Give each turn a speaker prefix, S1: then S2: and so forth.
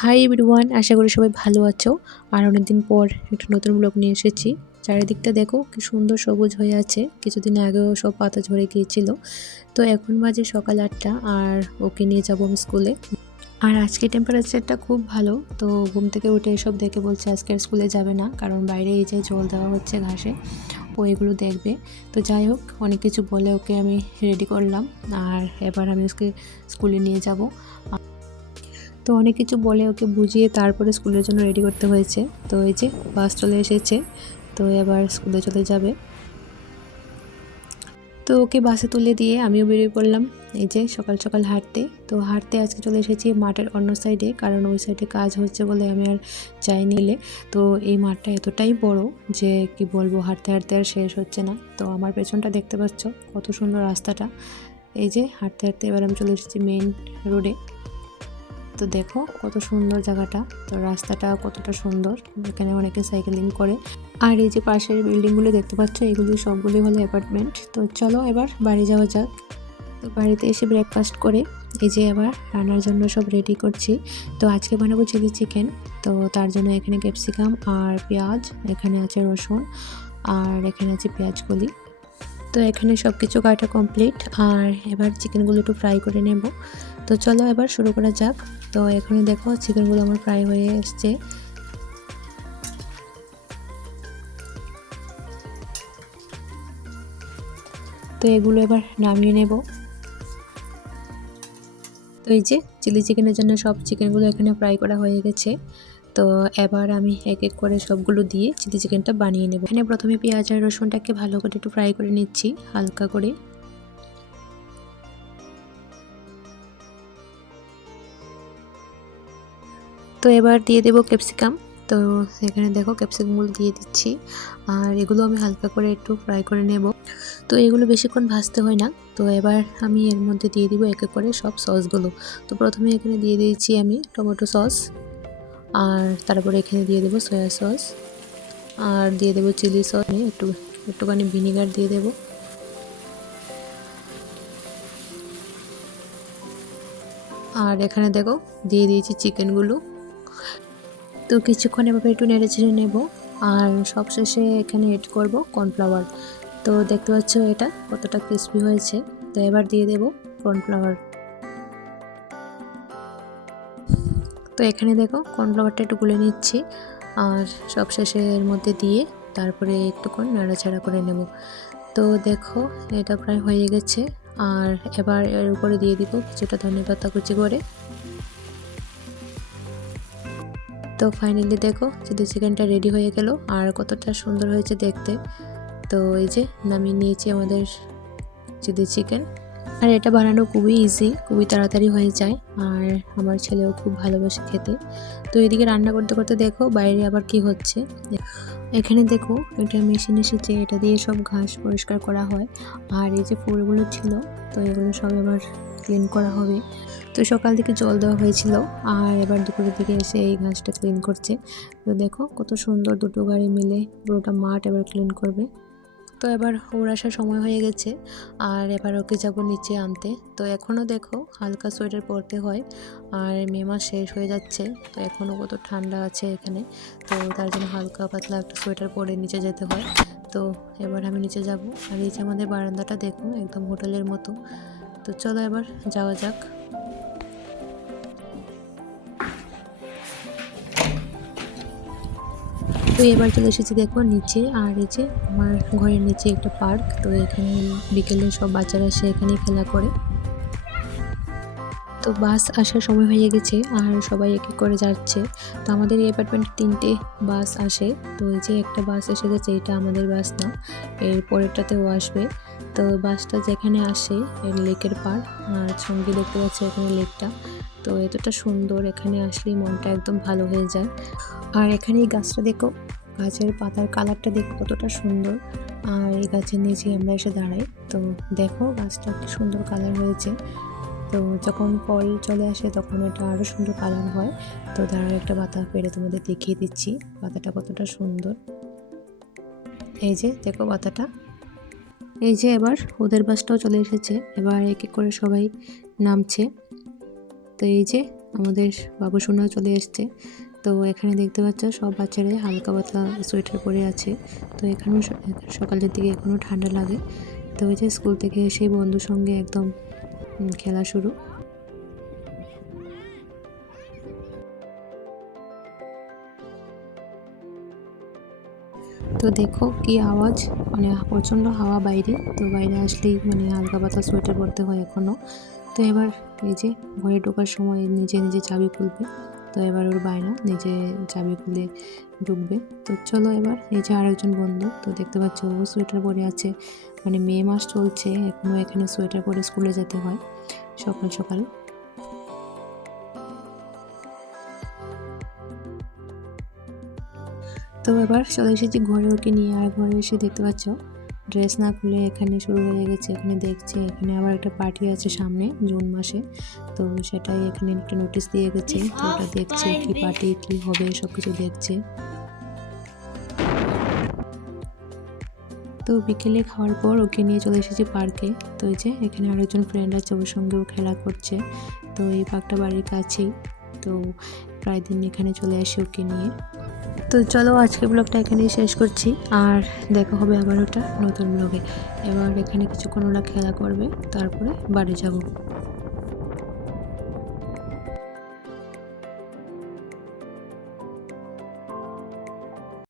S1: Hi everyone আশা করি সবাই ভালো আছো। আর অনেকদিন পর একটা নতুন ব্লগ নিয়ে এসেছি। চারিদিকটা দেখো কি সুন্দর সবুজ হয়ে আছে। কিছুদিন আগেও সব পাতা ঝরে গিয়েছিল। তো এখন বাজে সকাল আটটা আর ওকে নিয়ে যাব আমি স্কুলে আর আজকে টেম্পারেচারটা খুব ভালো, তো ঘুম থেকে উঠে এসব দেখে বলছে আজকে স্কুলে যাবে না, কারণ বাইরে এই যে জল দেওয়া হচ্ছে ঘাসে, ও এগুলো দেখবে। তো যাই হোক, অনেক কিছু বলে ওকে আমি রেডি করলাম। আর এবার আমি ওকে স্কুলে নিয়ে যাব। তো অনেক কিছু বলে ওকে বুঝিয়ে তারপরে স্কুলের জন্য রেডি করতে হয়েছে। তো এই যে বাস চলে এসেছে, তো এবার স্কুলে চলে যাবে। তো ওকে বাসে তুলে দিয়ে আমিও বেরিয়ে পড়লাম। এই যে সকাল সকাল হাঁটতে, তো হাঁটতে আজকে চলে এসেছি মাঠের অন্য সাইডে কারণ ওই সাইডে কাজ হচ্ছে বলে আমি আর যাই নিলে তো এই মাঠটা এতটাই বড় যে কি বলব, হাঁটতে হাঁটতে আর শেষ হচ্ছে না। তো আমার পেছনটা দেখতে পাচ্ছ, কত সুন্দর রাস্তাটা। এই যে হাঁটতে হাঁটতে এবার আমি চলে এসেছি মেইন রোডে তো দেখো কত সুন্দর জায়গাটা। তো রাস্তাটা কতটা সুন্দর। এখানে অনেকে সাইকেলিং করে। আর এই যে পাশের বিল্ডিংগুলো দেখতে পাচ্ছ, এগুলি সবগুলি হলো অ্যাপার্টমেন্ট তো চলো এবার বাড়ি যাওয়া যাক। তো বাড়িতে এসে ব্রেকফাস্ট করে, এই যে আবার রান্নার জন্য সব রেডি করছি। তো আজকে বানাবো চিলি চিকেন তো তার জন্য এখানে ক্যাপসিকাম আর পেঁয়াজ, এখানে আছে রসুন, আর এখানে আছে পেঁয়াজগুলি তো এখানে সব কিছু কাটা কমপ্লিট আর এবার চিকেনগুলো একটু ফ্রাই করে নেব। তো চলো এবার শুরু করা যাক। তো এখানে দেখো চিকেনগুলো আমার ফ্রাই হয়ে এসছে। তো এগুলো এবার নামিয়ে নেব। তো এই যে চিলি চিকেনের জন্য সব চিকেনগুলো এখানে ফ্রাই করা হয়ে গেছে। তো এবার আমি এক এক করে সবগুলো দিয়ে চিলি চিকেনটা বানিয়ে নেব। এখানে প্রথমে পেঁয়াজ আর রসুনটাকে ভালো করে একটু ফ্রাই করে নিচ্ছি, হালকা করে। তো এবার দিয়ে দেবো ক্যাপসিকাম। তো এখানে দেখো ক্যাপসিকামগুলো দিয়ে দিচ্ছি, আর এগুলো আমি হালকা করে একটু ফ্রাই করে নেব। তো এগুলো বেশিক্ষণ ভাজতে হয় না। তো এবার আমি এর মধ্যে দিয়ে দিব এক এক করে সব সসগুলো তো প্রথমে এখানে দিয়ে দিয়েছি আমি টমেটো সস আর তারপরে এখানে দিয়ে দেবো সয়া সস আর দিয়ে দেবো চিলি সস একটু, একটুখানি ভিনিগার দিয়ে দেবো। আর এখানে দেখো, দিয়ে দিয়েছি চিকেনগুলো তো কিছুক্ষণ এভাবে একটু নেড়ে ছেড়ে নেব। আর সবশেষে এখানে এড করব কর্নফ্লাওয়ার তো দেখতে পাচ্ছ এটা কতটা ক্রিস্পি হয়েছে। তো এবার দিয়ে দেব কর্নফ্লাওয়ার তো এখানে দেখো কর্নফ্লাওয়ারটা একটু গুলে নিচ্ছি আর সবশেষে এর মধ্যে দিয়ে তারপরে একটুক্ষণ নাড়াচাড়া করে নেব। তো দেখো এটা প্রায় হয়ে গেছে আর এবার এর উপরে দিয়ে দিব কিছুটা ধনে পাতা কুচি করে। তো ফাইনালি দেখো চিলি চিকেনটা রেডি হয়ে গেল আর কতটা সুন্দর হয়েছে দেখতে। তো এই যে নামিয়ে নিয়েছি আমাদের চিলি চিকেন আর এটা বানানো খুবই ইজি খুবই তাড়াতাড়ি হয়ে যায়। আর আমার ছেলেও খুব ভালোবাসে খেতে। তো এদিকে রান্না করতে করতে দেখো বাইরে আবার কি হচ্ছে। এখানে দেখো এটা মেশিন এসেছে, এটা দিয়ে সব ঘাস পরিষ্কার করা হয়। আর এই যে ফুলগুলো ছিল, তো এগুলো সব এবার ক্লিন করা হবে। তো সকাল থেকে জল দেওয়া হয়েছিল, আর এবার দুপুরের দিকে এসে এই ঘাসটা ক্লিন করছে। তো দেখো কত সুন্দর দুটো গাড়ি মিলে পুরোটা মাঠ এবার ক্লিন করবে। তো এবার ওর আসার সময় হয়ে গেছে। আর এবার ওকে যাব নিচে আনতে। তো এখনও দেখো হালকা সোয়েটার পরতে হয়। আর মে মাস শেষ হয়ে যাচ্ছে। তো এখনও কত ঠান্ডা আছে এখানে। তো তার জন্য হালকা পাতলা একটা সোয়েটার পরে নিচে যেতে হয়। তো এবার আমি নিচে যাব। আর এই যে আমাদের বারান্দাটা দেখুন, একদম হোটেলের মতো। তো চলো এবার যাওয়া যাক। তো এবার চলে এসেছি দেখো নিচে, আর এই যে আমার ঘরের নিচে একটা পার্ক, তো এখানে বিকেলে সব বাচ্চারা এসে এখানে খেলা করে। তো বাস আসার সময় হয়ে গেছে, আর সবাই এক এক করে যাচ্ছে। তো আমাদের এই অ্যাপার্টমেন্টে তিনটে বাস আসে, তো এই যে একটা বাস এসে গেছে, এটা আমাদের বাস না, এর পরেরটাতেও আসবে। তো বাসটা যেখানে আসে, এর লেকের পার আর সঙ্গে দেখতে পাচ্ছি এখানে লেকটা। তো এতটা সুন্দর এখানে আসলেই মনটা একদম ভালো হয়ে যায়। আর এখানে এই গাছটা দেখো গাছের পাতার কালারটা দেখো কতটা সুন্দর। আর এই গাছের নিচে আমরা এসে দাঁড়াই। তো দেখো গাছটা কি সুন্দর কালার হয়েছে। তো যখন ফল চলে আসে তখন এটা আরও সুন্দর কালার হয়। তো দাঁড়ার একটা পাতা পেরে তোমাদের দেখিয়ে দিচ্ছি। পাতাটা কতটা সুন্দর। এই যে, দেখো পাতাটা। এই যে এবার ওদের বাসটাও চলে এসেছে। এবার এক এক করে সবাই নামছে। তো এই যে আমাদের বাবু সোনাও চলে এসছে। তো এখানে দেখতে পাচ্ছ সব বাচ্চারাই হালকা পাতলা সোয়েটার পরে আছে। তো এখানেও সকালের দিকে এখনও ঠান্ডা লাগে। তো ওই যে স্কুল থেকে এসে বন্ধুর সঙ্গে একদম খেলা শুরু। তো দেখো কি আওয়াজ মানে প্রচণ্ড হাওয়া বাইরে। তো বাইরে আসলেই মানে হালকা পাতলা সোয়েটার পরতে হয় এখনও তো এবার এই যে ঘরে ঢোকার সময় নিজে নিজে চাবি খুলবে। তো এবার ওর বায়না, নিজে চাবি খুলে ঢুকবে। তো চলো এবার, এই যে আরেকজন বন্ধু, তো দেখতে পাচ্ছ ও সোয়েটার পরে আছে। মানে মে মাস চলছে এখনও এখানে সোয়েটার পরে স্কুলে যেতে হয়, সকাল সকাল। তো এবার চলে এসেছি ঘরে ওকে নিয়ে, আর ঘরে এসে দেখতে পাচ্ছ, ড্রেস না খুলে এখানে শুরু হয়ে গেছে, এখানে দেখছে, এখানে আবার একটা পার্টি আছে সামনে, জুন মাসে। তো সেটাই এখানে একটা নোটিশ দিয়ে গেছে। তো ওটা দেখছে কি পার্টি কি হবে সব কিছু দেখছে। তো বিকেলে খাওয়ার পর ওকে নিয়ে চলে এসেছি পার্কে তো এই যে এখানে আরেকজন ফ্রেন্ড আছে ওর সঙ্গেও খেলা করছে। তো এই পার্কটা বাড়ির কাছেই। তো প্রায় দিন এখানে চলে আসি ওকে নিয়ে। তো চলো আজকে ব্লগটা এখানেই শেষ করছি। আর দেখা হবে আবার ওটা নতুন ব্লগে এবার এখানে কিছুক্ষণ ওরা খেলা করবে তারপরে বাড়ি যাব।